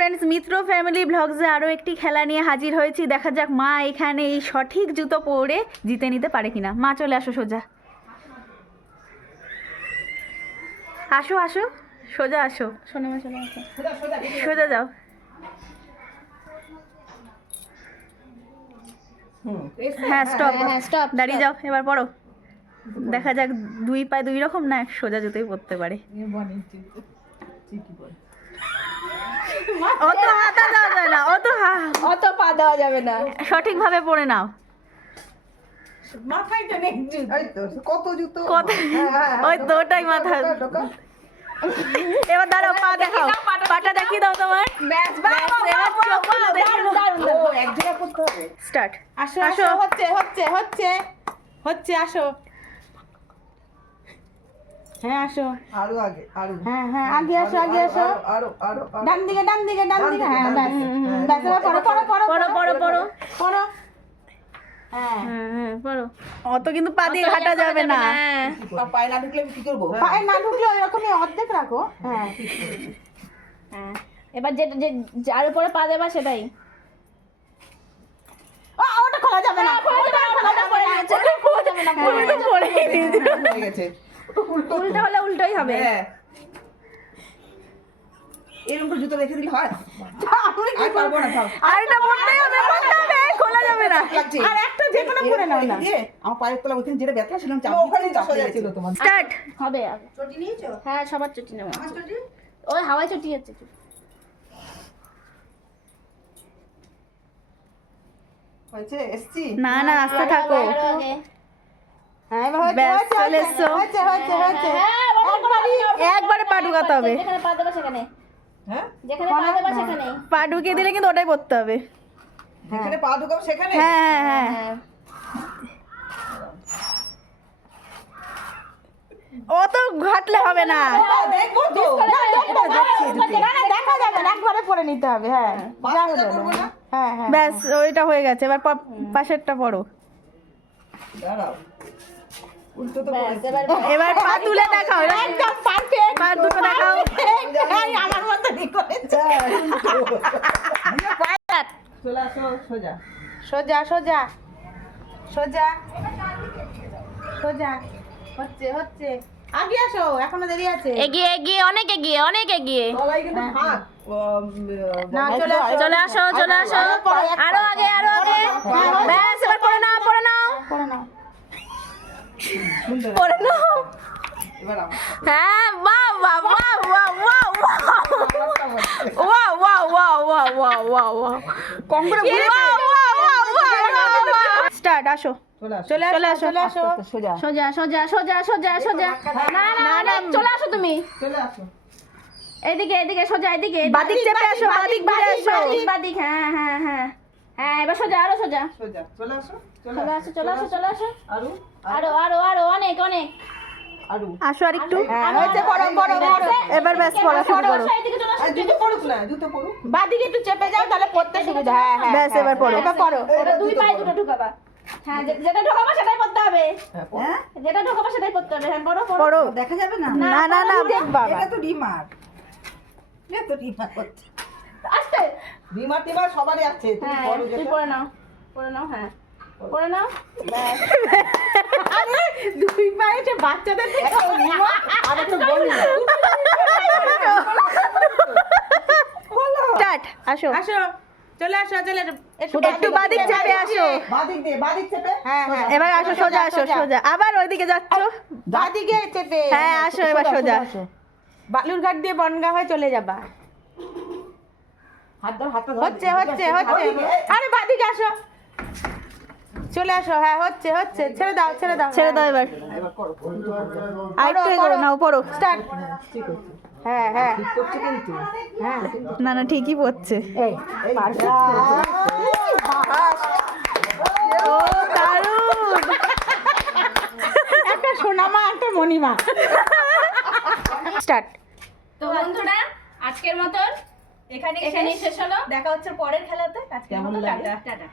Friends মিত্র family ব্লগসে আরও একটি খেলা নিয়ে হাজির হয়েছি। দেখা যাক মা এখানে এই সঠিক জুতো পরে জিতে নিতে পারে কিনা। মা চলে আসো সোজা। আসো আসো। সোজা আসো। সোজা যাও। হ্যাঁ স্টপ হ্যাঁ, stop, দাঁড়িয়ে যাও এবার পড়ো। দেখা যাক দুই পায়ে দুই রকম না সোজা জুতোই পরতে পারে। অত হাতা দেওয়া যায় না অত হা- অত পা দেওয়া যাবে না। সঠিকভাবে পরে নাও। মাথায় তো নেই জুতো। এই তো কত জুতো? কত হ্যাঁ, হ্যাঁ, হ্যাঁ, ওই ঢোকা, তোটাই মাথা। এবার দাঁড়াও পা দেখাও। পাটা দেখিয়ে দাও তোমার। ব্যাস, স্টার্ট আসো আসো। আসো। হচ্ছে হচ্ছে হচ্ছে হচ্ছে আসো। হ্যাঁ আসো। আরও আগে আরও। হ্যাঁ হ্যাঁ আগে আসো আগে আসো। আরও আরও। ডান দিকে ডান দিকে ডান দিকে। হ্যাঁ ব্যাস। হ্যাঁ, ব্যাস এবার পড়ো পড়ো পড়ো পড়ো পড়ো পড়ো পড়ো। হ্যাঁ। হ্যাঁ হ্যাঁ পড়ো। অত কিন্তু পা দিয়ে হাঁটা যাবে না। পা- পায়ে না ঢুকলে কি করব? পায়ে না ঢুকলে ওইরকমই অর্ধেক রাখো। হ্যাঁ। হ্যাঁ। এবার যেটা যে যার উপরে পা দেবা সেটাই। ও, ওটা খোলা যাবে না। ওটা খোলা যাবে না। ওটা খোলা যাবে না। হয়ে গেছে। উল্টো হলে উল্টোই হবে। হ্যাঁ। এরকম করে জুতো রেখে দিলে হয়? আমি কি আর পারব না আর এটা পড়তেই হবে পড়তে হবে। খোলা যাবে না। আর একটা যে কোনো করে নাও না। আমার পায়ের তলা ওখানে যেটা ব্যথা ছিল চাপ ওখানে চাপা যাচ্ছিল তোমার স্টার্ট। হবে আগে। চটি নিয়েছো? হ্যাঁ সবার চটি নেব। আমার চটি? ওই হাওয়ায় চটি যাচ্ছে হয়েছে? এসছি? না না আস্তে থাকো। একবারে পা ঢুকাতে হবে। পা হ্যাঁ? ঢুকিয়ে দিলে কিন্তু ওটাই পড়তে হবে। পা ঢুকাবো সেখানে? হ্যাঁ হ্যাঁ হ্যাঁ। হ্যাঁ অত ঘাটলে হবে না। হ্যাঁ, দেখা যাবে একবারে পরে নিতে হবে হ্যাঁ। হ্যাঁ হ্যাঁ ব্যাস ওইটা হয়ে গেছে। এবার পাশেরটা পড়ো। দাঁড়াও। এবার এবার পা তুলে দেখাও একদম পারফেক্ট পা দুটো দেখাও। আমার মতনই করেছে। হ্যাঁ। চলে আসো সোজা। সোজা সোজা। সোজা। সোজা। হচ্ছে হচ্ছে। আগে আসো এখনও দেরি আছে। এগিয়ে এগিয়ে অনেক এগিয়ে অনেক এগিয়ে। না চলে আসো চলে আসো চলে আসো। আরও আগে আরও আগে। ব্যাস এবার পড়ে নাও পড়ে নাও। করে নাও। নাও হ্যাঁ ওয়াও ওয়াও ওয়াও কম করে স্টার্ট আসো চলে চলে সোজা সোজা সোজা সোজা সোজা সোজা না না না চলে আসো তুমি চলে আসো এদিকে এদিকে সোজা এদিকে বাদিক চেপে আসো বাদিক ঘুরে আসো বাদিক বাদিক হ্যাঁ হ্যাঁ হ্যাঁ হ্যাঁ এবার সোজা আরও সোজা। সোজা চলে আসো চলে আসো চলে আসো চলে আসো। আরু আরও আরও। আরও অনেক অনেক। আসো আর একটু হ্যাঁ হয়েছে পড়ো পড়ো পড়ো। এবার ব্যাস পড়া শুরু করো জুতো পড়ুক না জুতো পড়ুক। বাদিকে একটু চেপে যাও তাহলে পড়তে সুবিধা হ্যাঁ। হ্যাঁ ব্যাস, হ্যাঁ, এবার পড়ো। এবার পড়ো দুই পায়ে দুটো ঢুকাবা। হ্যাঁ যেটা ঢোকাবা সেটাই পড়তে হবে। হ্যাঁ যেটা ঢোকাবা সেটাই পড়তে হবে। হ্যাঁ পড়ো পড়ো। পড়ো। দেখা যাবে না? না না না বাবা। এটা তো রিমার এটা তো রিমার আস্তে টিমার সবারই আছে তুমি হ্যাঁ যেটা। পড়ে নাও পড়ে নাও হ্যাঁ। পড়ে নাও। আরে দুই পায়ে বাচ্চাদের আর একটু বলি স্টার্ট আসো। আসো। চলে আসো চলে আসো। একটু একটু বাদিক চেপে আসো। বাদিক দিয়ে বাদিক চেপে। হ্যাঁ হ্যাঁ। এবার আসো সোজা আসো সোজা। আবার ওইদিকে যাচ্ছ? বাদিকে চেপে। হ্যাঁ আসো এবার সোজা আসো বালুরঘাট দিয়ে বনগা হয়ে চলে যাবা। হচ্ছে হচ্ছে হচ্ছে। আরে বাদিকে আসো। চলে আসো হ্যাঁ হচ্ছে হচ্ছে। ছেড়ে দাও ছেড়ে দাও। ছেড়ে দাও এবার। এবার করো আর একটু করো নাও পড়ো। স্টার্ট। হ্যাঁ হ্যাঁ। হ্যাঁ না না ঠিকই পড়ছে। একটা সোনামা একটা মণিমা। স্টার্ট। তো বন্ধুরা আজকের মতন এখানে এখানেই শেষ হলো। দেখা হচ্ছে পরের খেলাতে। আজকে টাটা।